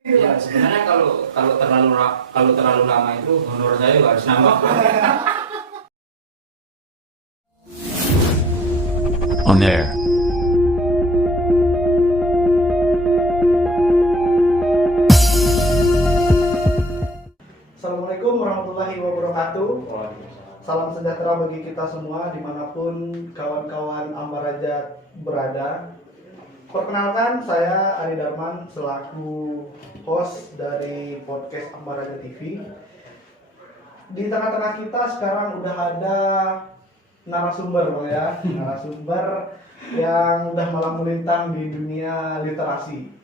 Ya sebenarnya kalau terlalu lama itu honor saya juga harus nambah. On air. Assalamualaikum warahmatullahi wabarakatuh. Salam sejahtera bagi kita semua dimanapun kawan-kawan Ambaraja berada. Perkenalkan, saya Ari Darman selaku host dari podcast Ambaraja TV. Di tengah-tengah kita sekarang udah ada narasumber, Bang ya. Narasumber yang udah malang melintang di dunia literasi.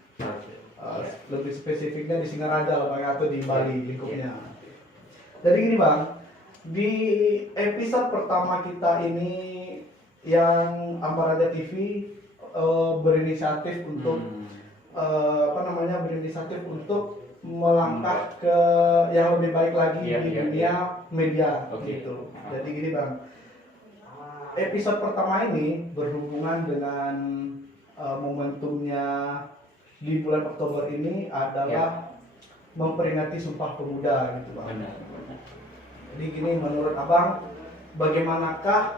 Lebih spesifiknya di Singaraja lah Bang, atau di Bali lingkupnya. Jadi gini Bang, di episode pertama kita ini yang Ambaraja TV berinisiatif untuk berinisiatif untuk melangkah ke yang lebih baik lagi di dunia media gitu. Jadi gini Bang, episode pertama ini berhubungan dengan momentumnya di bulan Oktober ini adalah memperingati Sumpah Pemuda gitu Bang. Jadi gini, menurut Abang, bagaimanakah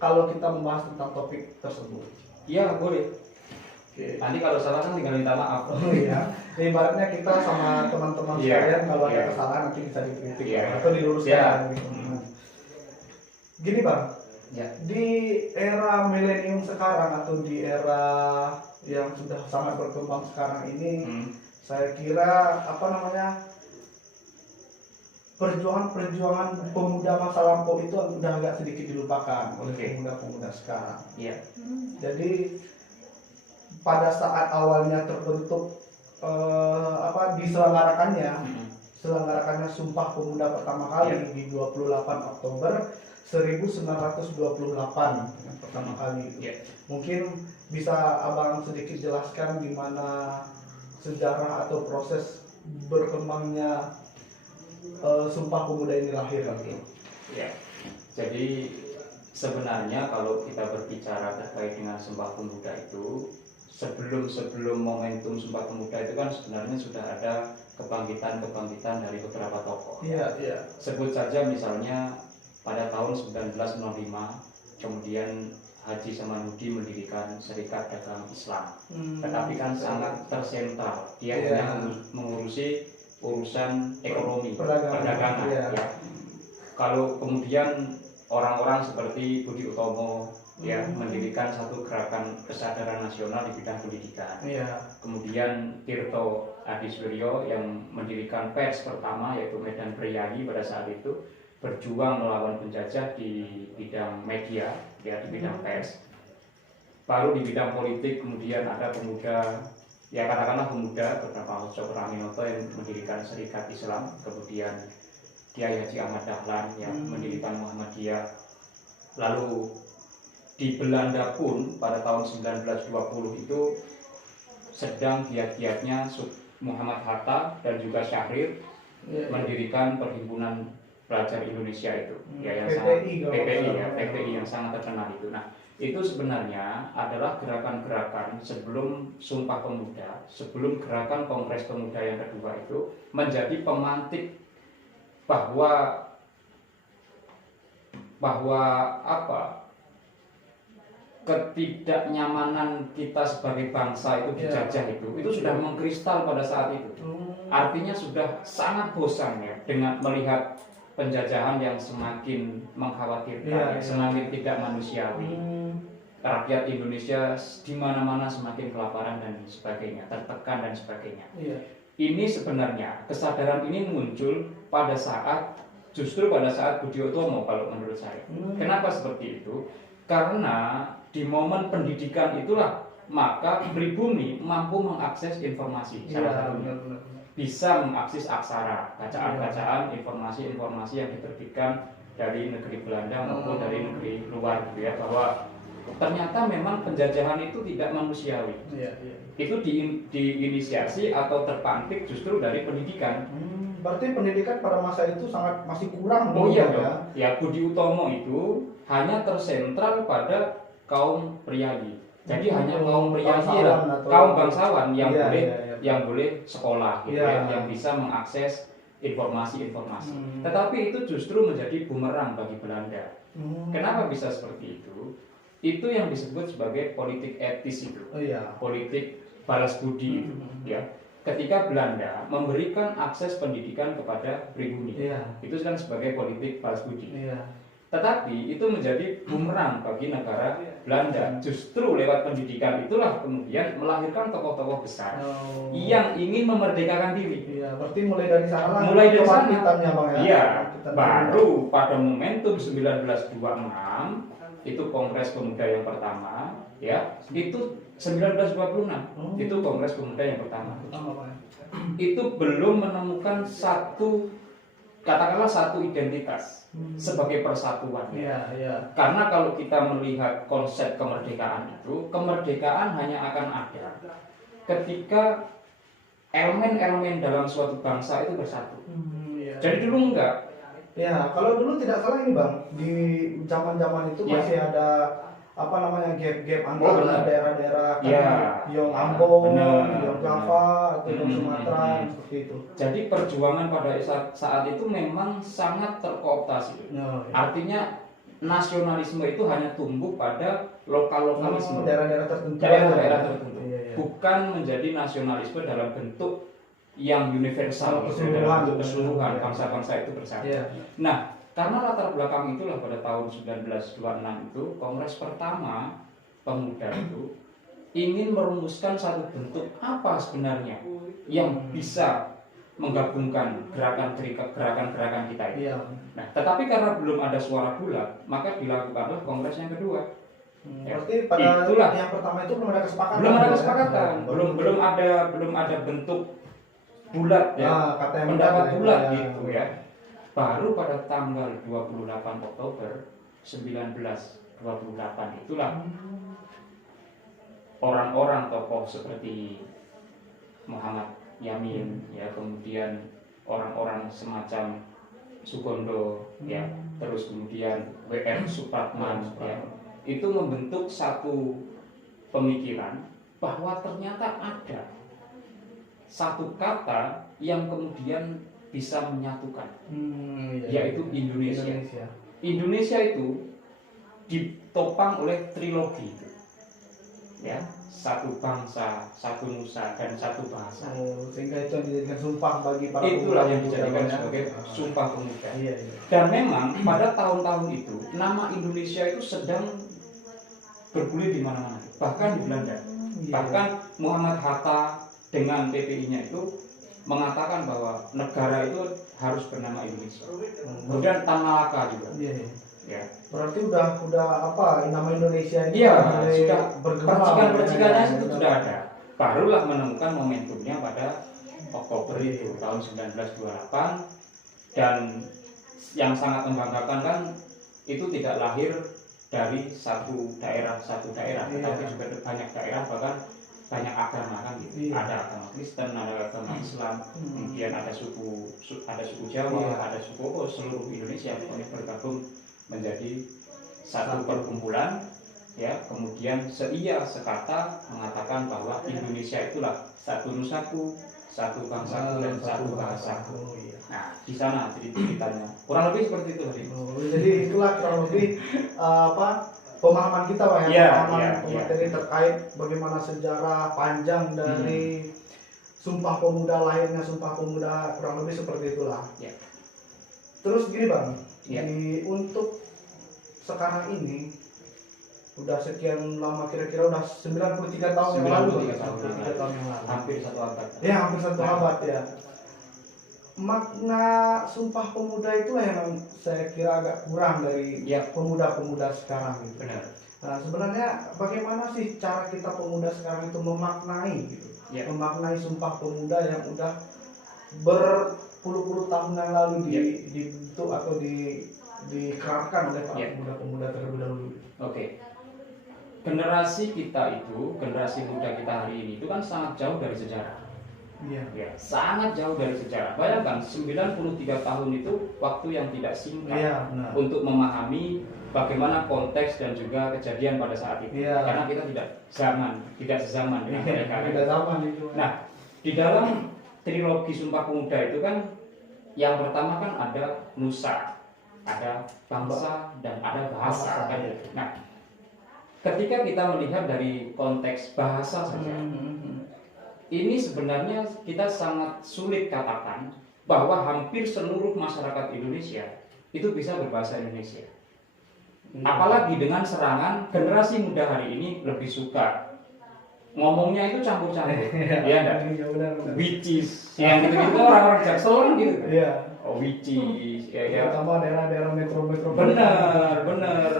kalau kita membahas tentang topik tersebut? Iya boleh. Oke. Nanti kalau salah kan tinggal minta maaf. Oh iya, ibaratnya kita sama teman-teman sekalian kalau ada kesalahan nanti bisa dikritik atau diluruskan. Gitu. Gini Bang, di era milenium sekarang atau di era yang sudah sangat berkembang sekarang ini, saya kira perjuangan pemuda masa lampau itu udah agak sedikit dilupakan oleh pemuda-pemuda sekarang. Jadi pada saat awalnya terbentuk diselenggarakannya Sumpah Pemuda pertama kali di 28 Oktober 1928 yang pertama kali itu. Mungkin bisa Abang sedikit jelaskan gimana sejarah atau proses berkembangnya Sumpah Pemuda ini lahir gitu. Jadi sebenarnya kalau kita berbicara terkait dengan Sumpah Pemuda itu, sebelum momentum Sumpah Pemuda itu kan sebenarnya sudah ada kebangkitan dari beberapa tokoh. Sebut saja misalnya pada tahun 1905 kemudian Haji Samanhudi mendirikan Serikat Dagang Islam. Tetapi kan sangat tersentral. Dia hanya mengurusi urusan ekonomi, perdagangan. Kalau kemudian orang-orang seperti Budi Utomo mendirikan satu gerakan kesadaran nasional di bidang pendidikan. Kemudian Tirto Adiswiryo yang mendirikan pers pertama yaitu Medan Priayi pada saat itu berjuang melawan penjajah di bidang media, di bidang pers. Baru di bidang politik kemudian ada pemuda, pemuda beberapa Hojo Praminoto yang mendirikan Serikat Islam, kemudian Kiai Haji Ahmad Dahlan yang mendirikan Muhammadiyah. Lalu di Belanda pun pada tahun 1920 itu sedang giat-giatnya Muhammad Hatta dan juga Syahrir mendirikan Perhimpunan Pelajar Indonesia itu, PPI yang sangat terkenal itu. Nah, itu sebenarnya adalah gerakan-gerakan sebelum Sumpah Pemuda, sebelum gerakan Kongres Pemuda yang kedua itu menjadi pemantik bahwa ketidaknyamanan kita sebagai bangsa itu dijajah itu sudah mengkristal pada saat itu. Artinya sudah sangat bosan dengan melihat penjajahan yang semakin mengkhawatirkan, semakin tidak manusiawi. Rakyat Indonesia di mana-mana semakin kelaparan dan sebagainya, tertekan dan sebagainya. Ini sebenarnya kesadaran ini muncul justru pada saat Budi Utomo kalau menurut saya. Kenapa seperti itu? Karena di momen pendidikan itulah maka pribumi mampu mengakses informasi salah satunya. Bisa mengakses aksara, bacaan-bacaan, informasi-informasi yang diterbitkan dari negeri Belanda maupun dari negeri luar gitu bahwa ternyata memang penjajahan itu tidak manusiawi. Itu diinisiasi atau terpantik justru dari pendidikan. Berarti pendidikan pada masa itu masih kurang. Budi Utomo itu hanya tersentral pada kaum priayi. Jadi hanya kaum priayi, kaum bangsawan yang boleh yang boleh sekolah, gitu Iya. ya, yang bisa mengakses informasi-informasi. Tetapi itu justru menjadi bumerang bagi Belanda. Kenapa bisa seperti itu? Itu yang disebut sebagai politik etis itu, Oh iya. politik balas budi itu, ya. Ketika Belanda memberikan akses pendidikan kepada pribumi, Iya. itu kan sebagai politik balas budi. Iya. Tetapi itu menjadi bumerang bagi negara Belanda. Justru lewat pendidikan itulah kemudian melahirkan tokoh-tokoh besar Oh. yang ingin memerdekakan diri. Iya, berarti mulai dari sana lah. Mulai dari sana. kebangkitannya, Bang, ya. Iya, Kebangkitan baru pada momentum 1926 itu Kongres Pemuda yang pertama, ya. Itu 1926. Itu Kongres Pemuda yang pertama. Pertama, Bang. Itu belum menemukan satu, katakanlah satu identitas sebagai persatuan. Iya, iya. Karena kalau kita melihat konsep kemerdekaan itu, kemerdekaan hanya akan ada ketika elemen-elemen dalam suatu bangsa itu bersatu. Iya. Jadi dulu enggak. Ya, kalau dulu tidak salah ini, Bang, di zaman-zaman itu Ya. masih ada apa namanya gap-gap Oh, antara benar. daerah-daerah Ya. Yong Ambon, Benar. Yong Java, atau Yong Hmm. Sumatera, seperti itu. Jadi perjuangan pada saat itu memang sangat terkooptasi. Ya, ya. Artinya nasionalisme itu hanya tumbuh pada lokal-lokalisme, Daerah-daerah tertentu. daerah-daerah tertentu, Iya, iya. bukan menjadi nasionalisme dalam bentuk yang universal, Oh, gitu, keseluruhan. dalam bentuk keseluruhan Iya. bangsa-bangsa itu bersatu. Iya. Nah, karena latar belakang itulah pada tahun 1926 itu Kongres pertama pemuda itu ingin merumuskan satu bentuk apa sebenarnya yang bisa menggabungkan gerakan-gerakan kita ini. Iya. Nah, tetapi karena belum ada suara bulat, maka dilakukanlah Kongres yang kedua. Ya, Berarti pada itulah. yang pertama itu belum ada kesepakatan. Belum ada ya? kesepakatan, belum ada bentuk bulat ya, Ah, kata yang pendapat benar, bulat ya. gitu ya. Baru pada tanggal 28 Oktober 1928 itulah orang-orang tokoh seperti Muhammad Yamin, ya, kemudian orang-orang semacam Sugondo, ya, terus kemudian W.R. Supratman, ya, itu membentuk satu pemikiran bahwa ternyata ada satu kata yang kemudian bisa menyatukan, Iya. yaitu Indonesia. Indonesia. Indonesia itu ditopang oleh trilogi itu, ya, satu bangsa, satu nusa, dan satu bahasa. Oh, sehingga itu yang dijadikan sumpah bagi para Itulah yang pemuda dijadikan ya. sebagai sumpah pemuda. Iya, iya. Dan memang pada tahun-tahun itu nama Indonesia itu sedang bergulir di mana-mana, bahkan di Belanda. Iya. Bahkan Muhammad Hatta dengan PPI-nya itu mengatakan bahwa negara itu harus bernama Indonesia. Kemudian Tan Malaka juga, Iya, iya. ya. Berarti udah apa nama Indonesia ini Iya, mulai sudah berkembang. percikan-percikannya Ya, itu sudah ada. Barulah menemukan momentumnya pada Oktober itu tahun 1928, dan yang sangat membanggakan kan itu tidak lahir dari satu daerah, Iya. tetapi juga banyak daerah, bahkan banyak agama kan gitu. Iya. Ada agama Kristen, ada agama Islam, kemudian ada suku Jawa, Iya. ada suku seluruh Indonesia pokoknya bergabung menjadi Satu. satu perkumpulan, ya. Kemudian seia sekata mengatakan bahwa Indonesia itulah satu nusaku, satu bangsaku, dan satu bahasaku. Oh, iya. Nah, di sana jadi ceritanya kurang lebih seperti itu tadi. Oh, jadi itulah kurang lebih apa pemahaman kita, Pak, ya, Iya, pemahaman iya, pemateri terkait bagaimana sejarah panjang dari Sumpah Pemuda, lahirnya Sumpah Pemuda, kurang lebih seperti itulah. Ya. Terus gini, Bang, Ya. untuk sekarang ini udah sekian lama, kira-kira udah 93 tahun yang lalu, 93 tahun yang lalu. Hampir satu abad. Ya, hampir satu abad ya. Makna Sumpah Pemuda itulah yang saya kira agak kurang dari Ya. pemuda-pemuda sekarang gitu. Benar. Nah, sebenarnya bagaimana sih cara kita pemuda sekarang itu memaknai gitu? Ya. Memaknai Sumpah Pemuda yang udah berpuluh-puluh tahun yang lalu dibentuk atau dikerahkan oleh para Ya. pemuda-pemuda terlebih dahulu. Oke. Generasi kita itu, generasi muda kita hari ini itu kan sangat jauh dari sejarah. Iya. Ya, sangat jauh dari sejarah. Bayangkan 93 tahun itu waktu yang tidak singkat Iya, benar. untuk memahami bagaimana konteks dan juga kejadian pada saat itu. Iya. Karena kita tidak sezaman dengan mereka. Tidak zaman itu. Nah, Di dalam trilogi Sumpah Pemuda itu kan yang pertama kan ada nusa, ada bangsa, dan ada bahasa. Kan? Nah, ketika kita melihat dari konteks bahasa saja, ini sebenarnya kita sangat sulit katakan bahwa hampir seluruh masyarakat Indonesia itu bisa berbahasa Indonesia. Apalagi dengan serangan generasi muda hari ini lebih suka ngomongnya itu campur-campur, ya enggak? Which is, yang gitu-gitu orang-orang Jaksel gitu. Iya. Oh, which is, ya. Terutama daerah-daerah metro-metro. Benar.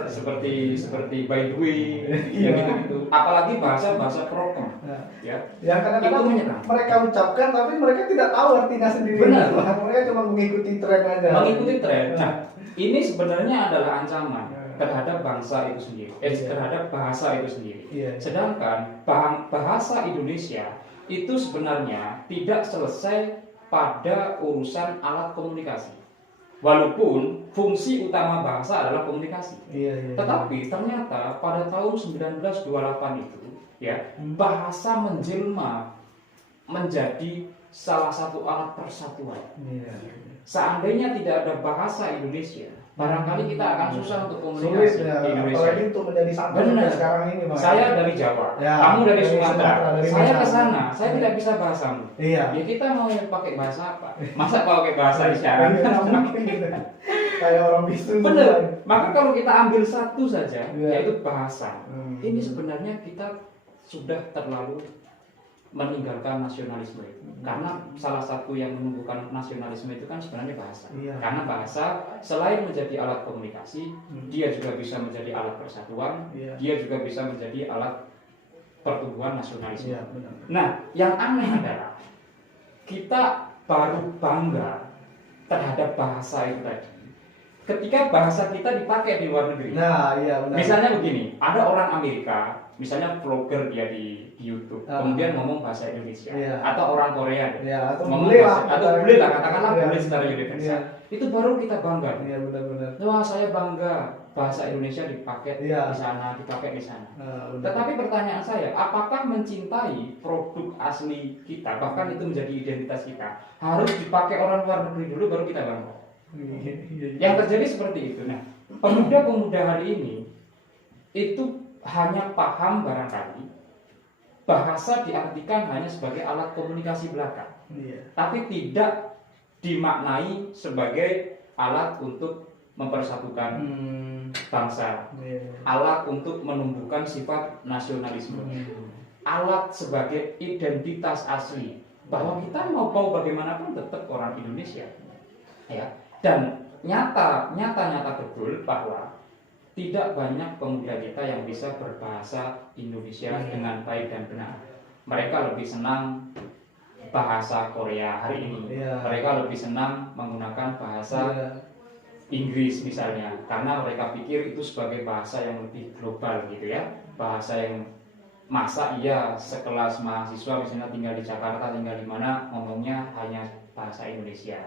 Seperti by the way, ya gitu-gitu. Apalagi bahasa prokem, ya. Ya kadang-kadang mereka ucapkan, tapi mereka tidak tahu artinya sendiri. Benar. Mereka cuma mengikuti tren aja. Mengikuti tren. Nah, ini sebenarnya adalah ancaman terhadap bangsa itu sendiri, terhadap bahasa itu sendiri. Sedangkan bahasa Indonesia itu sebenarnya tidak selesai pada urusan alat komunikasi. Walaupun fungsi utama bahasa adalah komunikasi. Tetapi ternyata pada tahun 1928 itu, ya, bahasa menjelma menjadi salah satu alat persatuan. Seandainya tidak ada bahasa Indonesia, barangkali kita akan susah untuk komunikasi di Indonesia. Apalagi untuk menjadi satu sekarang ini, Mas. Saya dari Jawa, kamu dari Sumatera, saya ke sana, saya tidak bisa bahasamu. Ya kita mau pakai bahasa apa? Masa kalau pakai bahasa isyarat? Kayak orang bisu. Benar. Maka kalau kita ambil satu saja, yaitu bahasa. Ini sebenarnya kita sudah terlalu meninggalkan nasionalisme itu. Karena salah satu yang menumbuhkan nasionalisme itu kan sebenarnya bahasa. Karena bahasa selain menjadi alat komunikasi, dia juga bisa menjadi alat persatuan, dia juga bisa menjadi alat pertumbuhan nasionalisme. Nah, yang aneh adalah kita baru bangga terhadap bahasa itu tadi ketika bahasa kita dipakai di luar negeri. Misalnya begini, ada orang Amerika, misalnya vlogger dia di YouTube, kemudian ngomong bahasa Indonesia, atau orang Korea, ngomong bahasa, atau bule lah, katakanlah bule secara universal, itu baru kita bangga. Wah, saya bangga bahasa Indonesia dipakai di sana, dipakai di sana. Tetapi pertanyaan saya, apakah mencintai produk asli kita, bahkan itu menjadi identitas kita, harus dipakai orang luar negeri dulu baru kita bangga? Yang terjadi seperti itu. Nah, pemuda-pemuda hari ini itu hanya paham barangkali bahasa diartikan hanya sebagai alat komunikasi belaka, tapi tidak dimaknai sebagai alat untuk mempersatukan bangsa, alat untuk menumbuhkan sifat nasionalisme, alat sebagai identitas asli bahwa kita mau bagaimanapun tetap orang Indonesia, ya. Dan nyata betul bahwa tidak banyak pemuda kita yang bisa berbahasa Indonesia dengan baik dan benar. Mereka lebih senang bahasa Korea hari ini. Mereka lebih senang menggunakan bahasa Inggris misalnya, karena mereka pikir itu sebagai bahasa yang lebih global gitu ya. Bahasa yang masa iya sekelas mahasiswa misalnya tinggal di Jakarta, tinggal di mana, ngomongnya hanya bahasa Indonesia.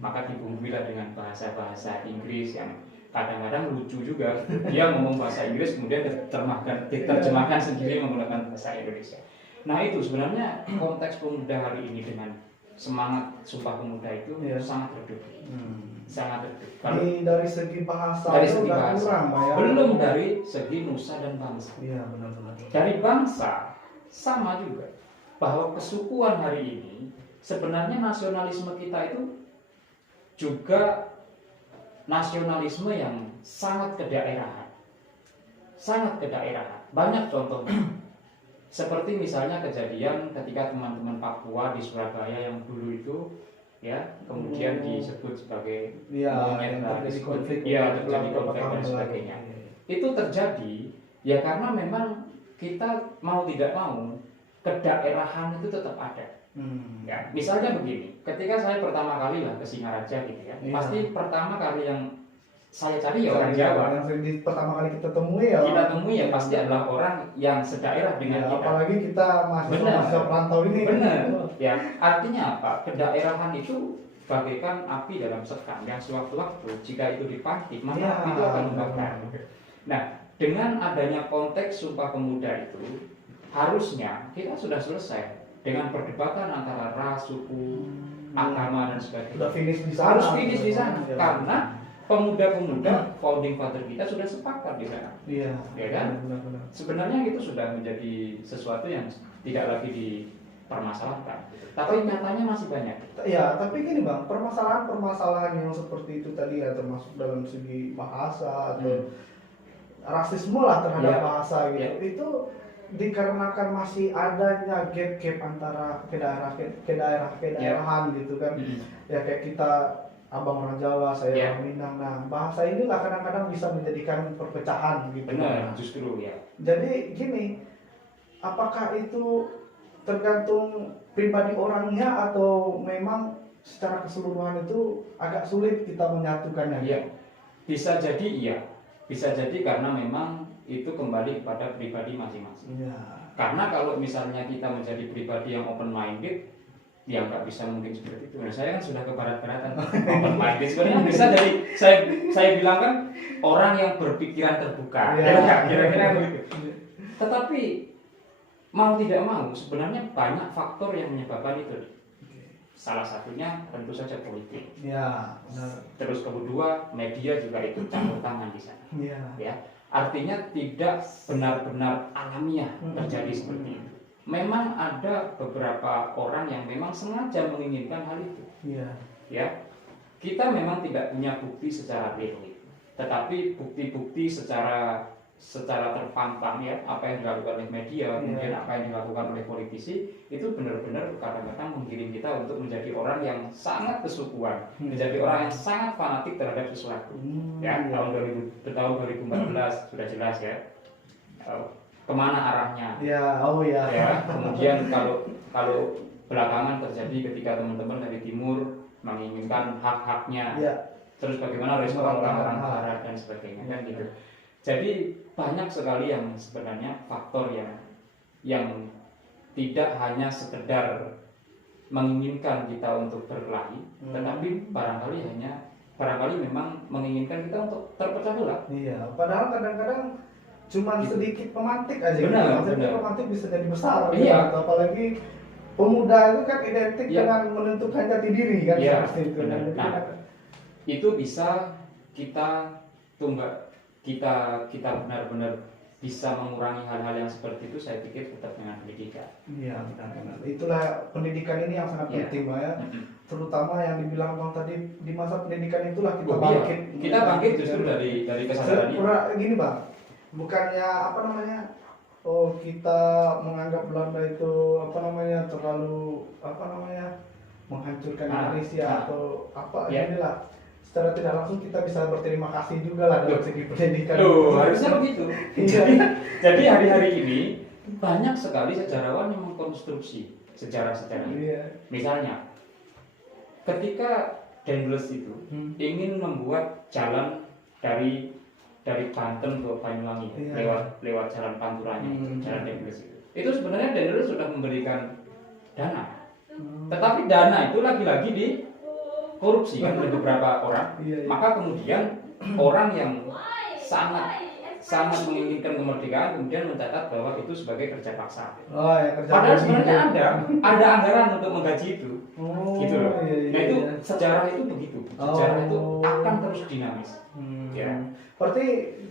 Maka dibumbuilah dengan bahasa-bahasa Inggris yang kadang-kadang lucu juga. Dia ngomong bahasa Inggris kemudian diterjemahkan sendiri menggunakan bahasa Indonesia. Nah, itu sebenarnya konteks pemuda hari ini dengan semangat Sumpah Pemuda itu sangat redup. Sangat redup. Kalau dari segi bahasa kurang, ya. Belum dari segi nusa dan bangsa. Benar-benar. Dari bangsa sama juga bahwa kesukuan hari ini sebenarnya nasionalisme kita itu juga nasionalisme yang sangat kedaerahan. Sangat kedaerahan. Banyak contohnya. Seperti misalnya kejadian ketika teman-teman Papua di Surabaya yang dulu itu ya, kemudian disebut sebagai terjadi konflik dan sebagainya. Itu terjadi ya karena memang kita mau tidak mau kedaerahan itu tetap ada. Ya, misalnya begini, ketika saya pertama kali lah ke Singaraja gitu ya, pasti pertama kali yang saya cari ya orang Jawa. Yang pertama kali kita temui ya pasti adalah orang yang sedaerah dengan kita. Apalagi kita mahasiswa perantau ini. Benar. Ya, artinya apa? Kedaerahan itu bagaikan api dalam sekam yang sewaktu-waktu jika itu dipantik maka api itu akan membakar. Nah, dengan adanya konteks Sumpah Pemuda itu harusnya kita sudah selesai dengan perdebatan antara ras, suku, agama dan sebagainya. Sudah finish di sana. Harus finish di sana Ya. karena pemuda-pemuda founding father kita sudah sepakat di sana. Iya. Ya kan? Benar-benar. Sebenarnya itu sudah menjadi sesuatu yang tidak lagi dipermasalahkan. Tapi nyatanya masih banyak. Ya, tapi gini Bang, permasalahan-permasalahan yang seperti itu tadi ya, termasuk dalam segi bahasa atau rasisme lah terhadap Ya. bahasa gitu. Ya. Itu dikarenakan masih adanya gap-gap antara ke daerahan gitu kan. Ya kayak kita abang orang Jawa, saya Ya. orang Minang. Nah, bahasa inilah kadang-kadang bisa menjadikan perpecahan gitu. Benar, justru ya. Jadi gini, apakah itu tergantung pribadi orangnya atau memang secara keseluruhan itu agak sulit kita menyatukannya? Iya. Bisa jadi iya. Bisa jadi karena memang itu kembali kepada pribadi masing-masing. Iya. Karena kalau misalnya kita menjadi pribadi yang open minded, ya nggak bisa mungkin seperti itu. Nah, saya kan sudah ke barat-baratan open minded. Sebenarnya bisa dari saya bilang kan orang yang berpikiran terbuka. Iya. Ya, kira-kira begitu. Tetapi mau tidak mau sebenarnya banyak faktor yang menyebabkan itu. Salah satunya tentu saja politik. Ya, benar. Terus kedua media juga ikut campur tangan di sana. Iya. Ya, artinya tidak benar-benar alamiah terjadi seperti itu. Memang ada beberapa orang yang memang sengaja menginginkan hal itu. Iya. Ya, kita memang tidak punya bukti secara real, tetapi bukti-bukti secara terpampang ya, apa yang dilakukan oleh media, kemudian apa yang dilakukan oleh politisi itu benar-benar kadang-kadang menggiring kita untuk menjadi orang yang sangat kesukuan, menjadi orang yang sangat fanatik terhadap sesuatu. Ya, tahun 2014 sudah jelas ya kemana arahnya. Ya, oh ya. Ya, kemudian kalau belakangan terjadi ketika teman-teman dari timur menginginkan hak-haknya, Ya. terus bagaimana respon orang-orang barat dan sebagainya kan gitu. Jadi banyak sekali yang sebenarnya faktor yang tidak hanya sekedar menginginkan kita untuk berkelahi, tetapi barangkali memang menginginkan kita untuk terpecah belah. Iya, padahal kadang-kadang cuma Gitu. sedikit pemantik aja. Benar, gitu. Maksudnya benar. pemantik bisa jadi besar. Iya. Gitu. Apalagi pemuda itu kan identik Iya. dengan menentukan jati diri kan Iya, seperti itu. benar. Jadi Nah, kan- itu bisa kita benar-benar bisa mengurangi hal-hal yang seperti itu. Saya pikir tetap dengan pendidikan. Iya, benar-benar. Itulah pendidikan ini yang sangat Iya. penting, Pak ya. Terutama yang dibilang Bang tadi, di masa pendidikan itulah kita Oh, iya. bangkit. Kita bangkit justru dari kesadaran ini. Gini Bang, bukannya apa namanya? Oh, kita menganggap Belanda itu terlalu menghancurkan Indonesia atau apa Ya. inilah. Secara tidak langsung kita bisa berterima kasih juga lah dalam segi pendidikan. Loh, harusnya begitu. Iya. Jadi hari-hari ini banyak sekali sejarawan yang mengkonstruksi sejarah-sejarah ini. Iya. Misalnya, ketika Dendels itu ingin membuat jalan dari Banten ke Banyuwangi, Iya. lewat jalan Panturanya, jalan Dendels itu. Itu sebenarnya Dendels sudah memberikan dana, tetapi dana itu lagi-lagi di korupsi kan oleh beberapa orang. Iya, iya. Maka kemudian orang yang sangat menginginkan kemerdekaan kemudian mencatat bahwa itu sebagai kerja paksa. Oh, ya, kerja Padahal bakti. sebenarnya ada anggaran untuk menggaji itu. Oh, Gitu loh. iya, iya, Nah itu iya. sejarah itu begitu. Sejarah itu akan terus dinamis. Ya. Berarti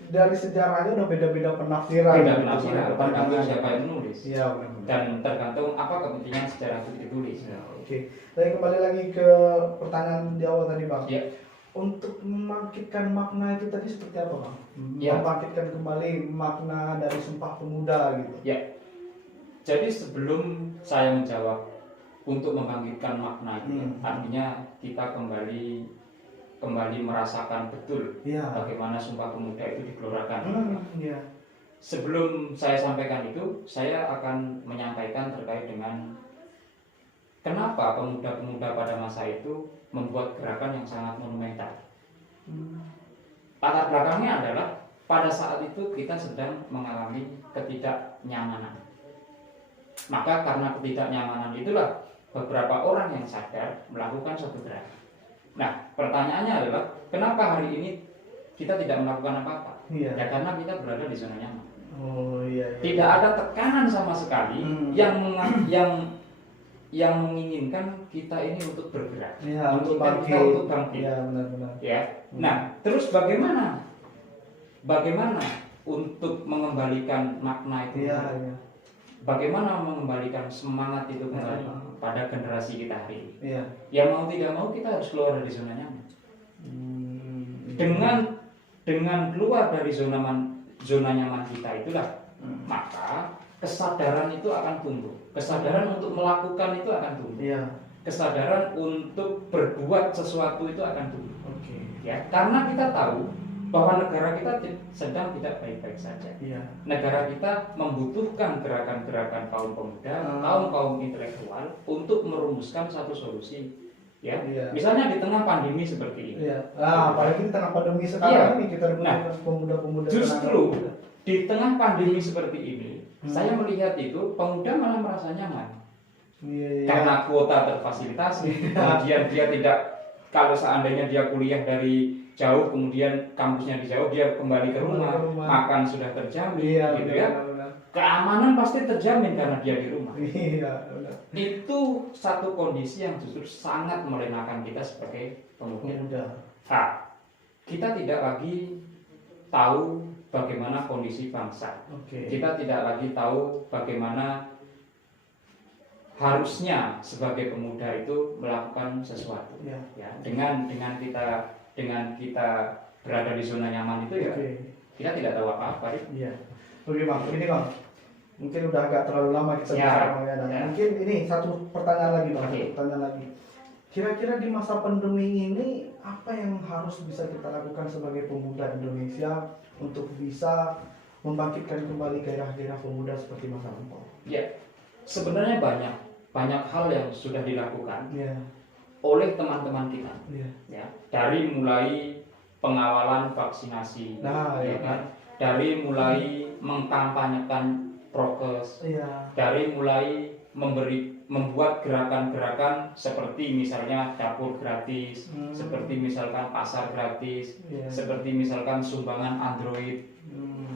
dari sejarahnya udah beda-beda penafsiran. Beda gitu, penafsiran, Bang. tergantung siapa yang menulis. Iya, benar. Dan tergantung apa kepentingan sejarah itu ditulis. Ya, oke. Saya kembali lagi ke pertanyaan di awal tadi, Bang. Ya. Untuk membangkitkan makna itu tadi seperti apa, Bang? Ya. Membangkitkan kembali makna dari Sumpah Pemuda gitu. Ya. Jadi sebelum saya menjawab untuk membangkitkan makna itu, artinya kita kembali merasakan betul Iya. bagaimana Sumpah Pemuda itu digelorakan. Iya. Sebelum saya sampaikan itu, saya akan menyampaikan terkait dengan kenapa pemuda-pemuda pada masa itu membuat gerakan yang sangat monumental. Latar belakangnya adalah pada saat itu kita sedang mengalami ketidaknyamanan. Maka karena ketidaknyamanan itulah beberapa orang yang sadar melakukan suatu gerakan. Nah, pertanyaannya adalah kenapa hari ini kita tidak melakukan apa-apa? Iya. Ya karena kita berada di zona nyaman. Oh, iya. Tidak ada tekanan sama sekali yang yang menginginkan kita ini untuk bergerak, Iya, untuk menginginkan kita bangkit. untuk bangkit. Iya, benar-benar. Ya. Nah, terus bagaimana? Bagaimana untuk mengembalikan makna itu? Iya, iya. Bagaimana mengembalikan semangat itu kembali pada generasi kita hari ini? Iya. Ya mau tidak mau kita harus keluar dari zona nyaman. Iya. Dengan keluar dari zona nyaman kita itulah, maka kesadaran itu akan tumbuh. Kesadaran untuk melakukan itu akan tumbuh. Iya. Kesadaran untuk berbuat sesuatu itu akan tumbuh. Oke. Ya, karena kita tahu bahwa negara kita sedang tidak baik-baik saja. Iya. Negara kita membutuhkan gerakan-gerakan kaum pemuda, kaum intelektual untuk merumuskan satu solusi. Ya, Iya. misalnya di tengah pandemi seperti ini. Iya. Apalagi di tengah pandemi sekarang ini kita Nah, pemuda-pemuda. Justru di tengah pandemi seperti ini, saya melihat itu pemuda malah merasa nyaman. Iya. Karena kuota terfasilitasi, kemudian dia tidak, kalau seandainya dia kuliah dari jauh, kemudian kampusnya di jauh, dia kembali ke rumah, makan sudah terjamin, Iya, gitu benar, ya. benar. Keamanan pasti terjamin karena dia di rumah. Iya, benar. Itu satu kondisi yang justru sangat melenakan kita sebagai pemuda. Nah, kita tidak lagi tahu bagaimana kondisi bangsa. Oke. Kita tidak lagi tahu bagaimana harusnya sebagai pemuda itu melakukan sesuatu. Ya. Ya, dengan kita berada di zona nyaman itu ya, kita tidak tahu apa-apa. Iya. Oke bang, ini bang, mungkin udah agak terlalu lama kita bicara ya. Mungkin ini satu pertanyaan lagi bang, pertanyaan lagi. Kira-kira di masa pandemi ini apa yang harus bisa kita lakukan sebagai pemuda Indonesia untuk bisa membangkitkan kembali gairah-gairah pemuda seperti masa lampau? Ya, sebenarnya banyak hal yang sudah dilakukan oleh teman-teman kita. Ya, dari mulai pengawalan vaksinasi, kan? Dari mulai mengkampanyekan prokes, dari mulai membuat gerakan-gerakan seperti misalnya dapur gratis, seperti misalkan pasar gratis, seperti misalkan sumbangan Android,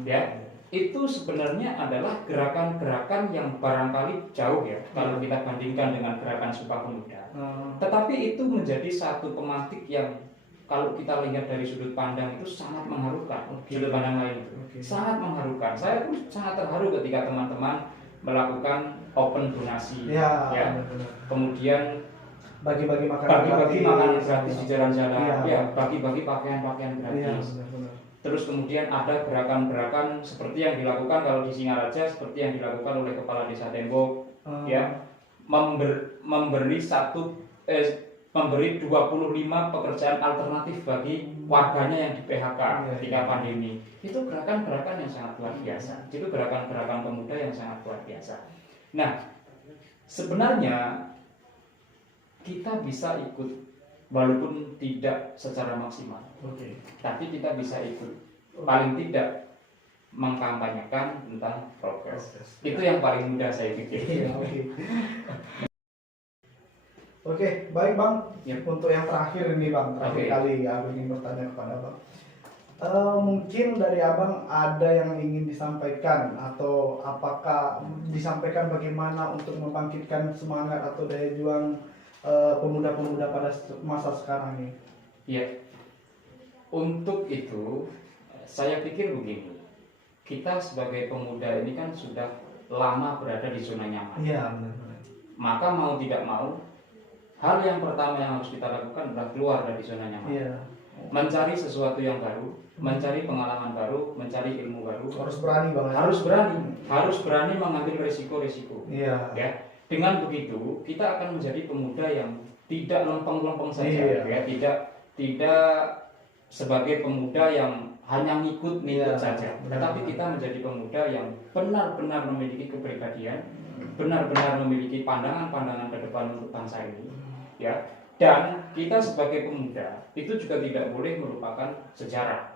ya. Itu sebenarnya adalah gerakan-gerakan yang barangkali jauh ya kalau kita bandingkan dengan gerakan Sumpah Pemuda. Tetapi itu menjadi satu pemantik yang kalau kita lihat dari sudut pandang itu sangat mengharukan. Sudut pandang lain itu sangat mengharukan. Saya pun sangat terharu ketika teman-teman melakukan open donasi, kemudian bagi-bagi makanan gratis di jalan-jalan, bagi-bagi pakaian gratis. Terus kemudian ada gerakan-gerakan seperti yang dilakukan kalau di Singaraja, seperti yang dilakukan oleh Kepala Desa Tembok, memberi 25 pekerjaan alternatif bagi warganya yang di PHK ketika pandemi. Itu gerakan-gerakan yang sangat luar biasa. Itu gerakan-gerakan pemuda yang sangat luar biasa. Nah, sebenarnya kita bisa ikut walaupun tidak secara maksimal, tapi kita bisa ikut, paling tidak mengkampanyekan tentang prokes. Itu yang paling mudah saya pikir. Oke, baik bang. Untuk yang terakhir ini bang, terakhir kali aku ingin bertanya kepada bang. Mungkin dari abang ada yang ingin disampaikan, atau apakah disampaikan bagaimana untuk membangkitkan semangat atau daya juang pemuda-pemuda pada masa sekarang ini? Ya, untuk itu saya pikir begini, kita sebagai pemuda ini kan sudah lama berada di zona nyaman. Iya, benar-benar. Maka mau tidak mau, hal yang pertama yang harus kita lakukan adalah keluar dari zona nyaman. Mencari sesuatu yang baru, mencari pengalaman baru, mencari ilmu baru. Harus berani bang. Harus berani mengambil resiko-resiko. Ya. Dengan begitu kita akan menjadi pemuda yang tidak lempeng-lempeng saja, ya, tidak sebagai pemuda yang hanya ngikut saja, tetapi kita menjadi pemuda yang benar-benar memiliki kepribadian, benar-benar memiliki pandangan-pandangan ke depan untuk bangsa ini, ya. Dan kita sebagai pemuda itu juga tidak boleh melupakan sejarah,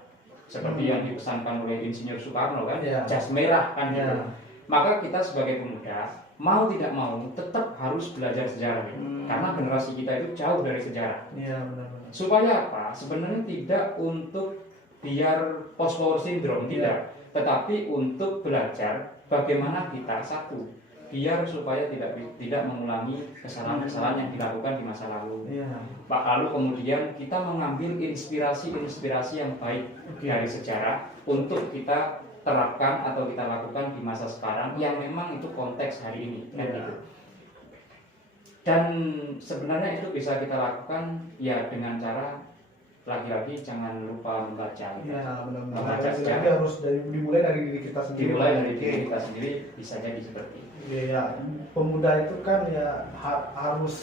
seperti yang dipesankan oleh Insinyur Soekarno kan, jas merah kan gitu. Maka kita sebagai pemuda mau tidak mau tetap harus belajar sejarah, karena generasi kita itu jauh dari sejarah. Benar-benar. Supaya apa? Sebenarnya tidak untuk biar post war syndrome, tidak, tetapi untuk belajar bagaimana kita satu biar supaya tidak mengulangi kesalahan-kesalahan yang dilakukan di masa lalu. Pak, lalu kemudian kita mengambil inspirasi yang baik dari sejarah untuk kita terapkan atau kita lakukan di masa sekarang yang memang itu konteks hari ini. Gitu. Dan sebenarnya itu bisa kita lakukan ya dengan cara lagi-lagi jangan lupa membaca. Membaca sejarah harus dimulai dari diri kita sendiri. Dimulai dari diri kita sendiri bisa jadi seperti itu. Iya, pemuda itu kan ya harus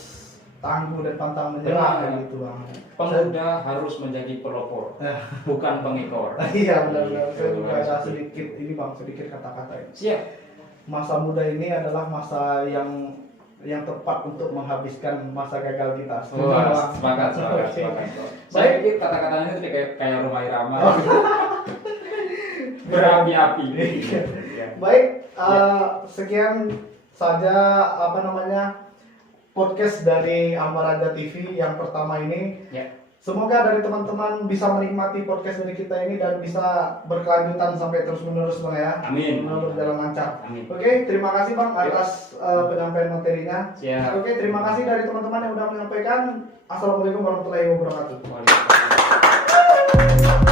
tangguh dan pantang menyerah gitu Bang. Pemuda harus menjadi pelopor, bukan pengekor. Iya benar-benar. Saya juga ada sedikit kata-kata ini. Siap. Masa muda ini adalah masa yang tepat untuk menghabiskan masa gagal kita. Semangat. Saya pikir kata-katanya itu kayak Rhoma Irama. Berapi-api. Baik, sekian saja podcast dari Ambaraja TV yang pertama ini. Ya. Semoga dari teman-teman bisa menikmati podcast dari kita ini dan bisa berkelanjutan sampai terus-menerus Bang ya. Amin. Berjalan lancar. Amin. Oke, terima kasih Bang atas penyampaian materinya. Siap. Oke, terima kasih dari teman-teman yang sudah menyampaikan. Assalamualaikum warahmatullahi wabarakatuh. Waalaikumsalam.